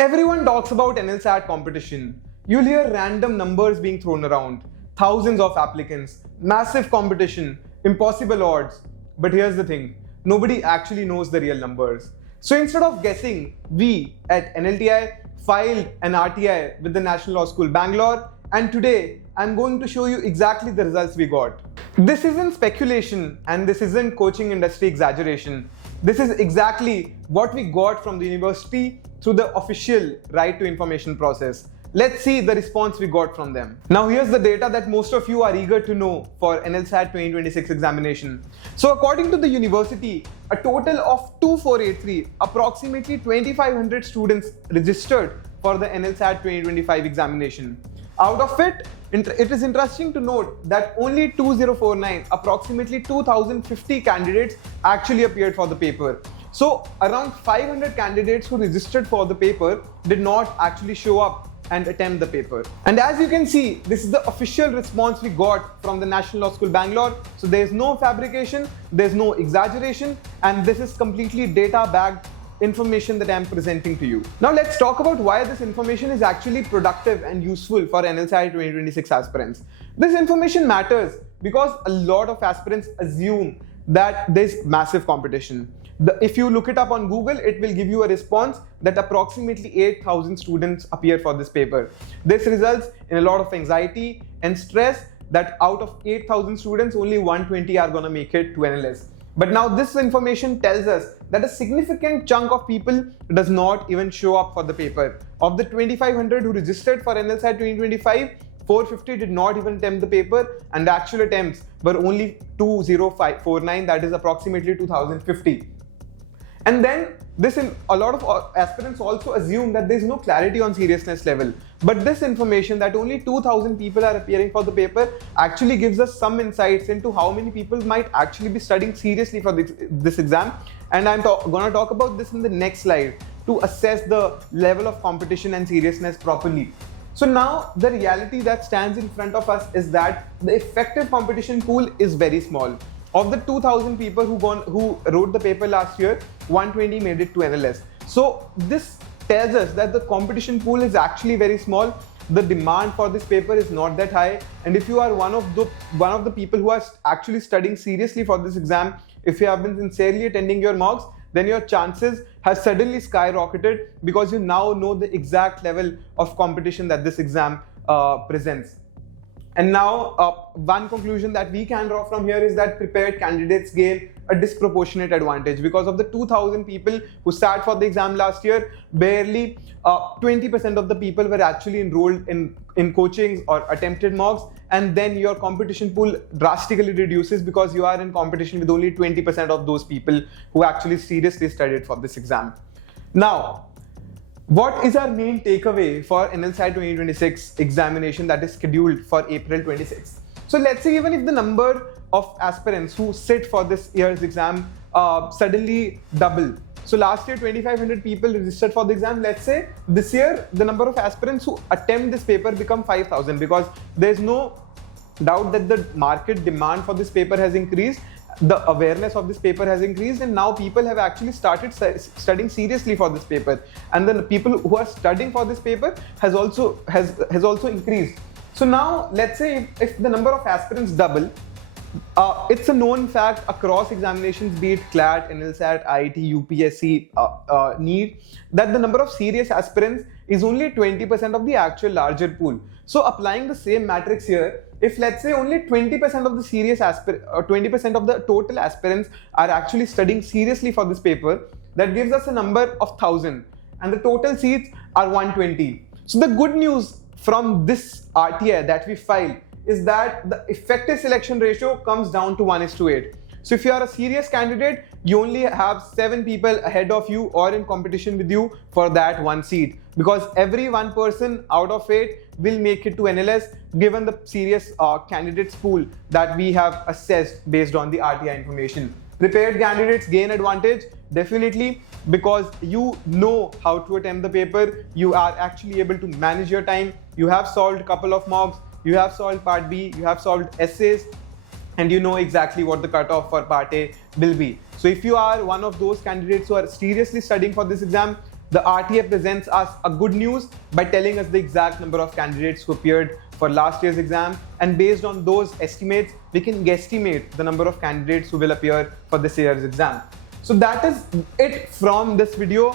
Everyone talks about NLSAT competition. You'll hear random numbers being thrown around, thousands of applicants, massive competition, impossible odds. But here's the thing, nobody actually knows the real numbers. So instead of guessing, we at NLTI filed an RTI with the National Law School Bangalore, and today I'm going to show you exactly the results we got. This isn't speculation and this isn't coaching industry exaggeration. This is exactly what we got from the university through the official right to information process. Let's see the response we got from them. Now here's the data that most of you are eager to know for NLSAT 2026 examination. So according to the university, a total of 2483, approximately 2500 students registered for the NLSAT 2025 examination. Out of it, it is interesting to note that only 2049, approximately 2050 candidates actually appeared for the paper. So around 500 candidates who registered for the paper did not actually show up and attempt the paper. And as you can see, this is the official response we got from the National Law School Bangalore. So there's no fabrication, there's no exaggeration, and this is completely data-backed information that I'm presenting to you. Now let's talk about why this information is actually productive and useful for NLSAT 2026 aspirants. This information matters because a lot of aspirants assume that there's massive competition. If you look it up on Google, it will give you a response that approximately 8,000 students appear for this paper. This results in a lot of anxiety and stress that out of 8,000 students, only 120 are going to make it to NLS. But now this information tells us that a significant chunk of people does not even show up for the paper. Of the 2,500 who registered for NLSAT 2025, 450 did not even attempt the paper, and the actual attempts were only 2049, that is approximately 2050. And then a lot of aspirants also assume that there is no clarity on seriousness level. But this information that only 2,000 people are appearing for the paper actually gives us some insights into how many people might actually be studying seriously for this exam. And I'm going to talk about this in the next slide to assess the level of competition and seriousness properly. So now the reality that stands in front of us is that the effective competition pool is very small. Of the 2,000 people who wrote the paper last year, 120 made it to NLS. So this tells us that the competition pool is actually very small. The demand for this paper is not that high. And if you are one of the people who are actually studying seriously for this exam, if you have been sincerely attending your mocks, then your chances have suddenly skyrocketed because you now know the exact level of competition that this exam presents. And now, one conclusion that we can draw from here is that prepared candidates gain a disproportionate advantage. Because of the 2,000 people who sat for the exam last year, barely 20% of the people were actually enrolled in coachings or attempted mocks, and then your competition pool drastically reduces because you are in competition with only 20% of those people who actually seriously studied for this exam. Now, what is our main takeaway for NLSAT 2026 examination that is scheduled for April 26th? So let's say even if the number of aspirants who sit for this year's exam suddenly double. So last year 2,500 people registered for the exam. Let's say this year the number of aspirants who attempt this paper become 5,000, because there's no doubt that the market demand for this paper has increased. The awareness of this paper has increased, and now people have actually started studying seriously for this paper, and then the people who are studying for this paper has also increased. So now let's say if the number of aspirants double, it's a known fact across examinations, be it CLAT, NLSAT, IIT, UPSC, NEET, that the number of serious aspirants is only 20% of the actual larger pool. So applying the same matrix here, if let's say only 20% of the serious 20% of the total aspirants are actually studying seriously for this paper, that gives us a number of 1,000, and the total seats are 120. So the good news from this RTI that we filed is that the effective selection ratio comes down to 1:8. So if you are a serious candidate, you only have 7 people ahead of you or in competition with you for that one seat, because every one person out of 8 will make it to NLS given the serious candidates pool that we have assessed based on the RTI information. Prepared candidates gain advantage definitely because you know how to attempt the paper. You are actually able to manage your time. You have solved a couple of mocks. You have solved part B. You have solved essays. And you know exactly what the cutoff for part A will be. So if you are one of those candidates who are seriously studying for this exam, The RTI presents us a good news by telling us the exact number of candidates who appeared for last year's exam, and based on those estimates, we can guesstimate the number of candidates who will appear for this year's exam. So that is it from this video.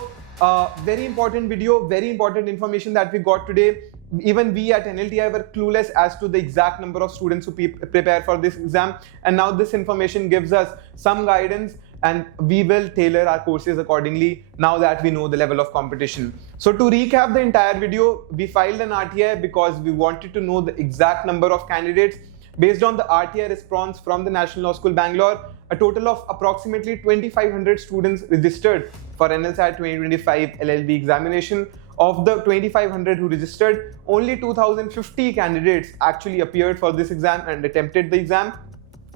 Very important video, very important information that we got today. Even we at NLTI were clueless as to the exact number of students who prepare for this exam, and now this information gives us some guidance, and we will tailor our courses accordingly now that we know the level of competition. So to recap the entire video, we filed an RTI because we wanted to know the exact number of candidates. Based on the RTI response from the National Law School Bangalore, a total of approximately 2,500 students registered for NLSAT 2025 LLB examination. Of the 2,500 who registered, only 2,050 candidates actually appeared for this exam and attempted the exam.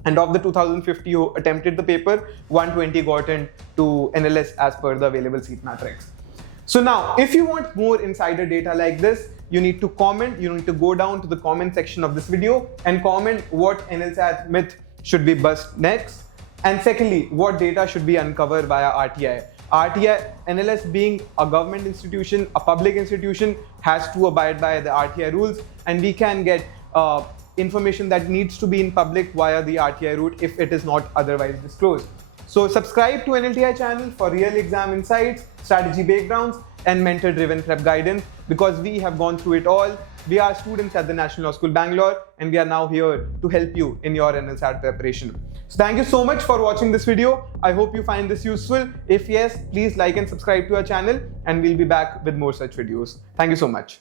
And of the 2,050 who attempted the paper, 120 got into NLS as per the available seat matrix. So now, if you want more insider data like this, you need to comment. You need to go down to the comment section of this video and comment what NLSAT myth should be bust next. And secondly, what data should be uncovered via RTI. NLS being a government institution, a public institution, has to abide by the RTI rules, and we can get information that needs to be in public via the RTI route if it is not otherwise disclosed. So subscribe to NLTI channel for real exam insights, strategy breakdowns, and mentor-driven prep guidance, because we have gone through it all. We are students at the National Law School Bangalore, and we are now here to help you in your NLSAT preparation. So thank you so much for watching this video. I hope you find this useful. If yes, please like and subscribe to our channel, and we'll be back with more such videos. Thank you so much.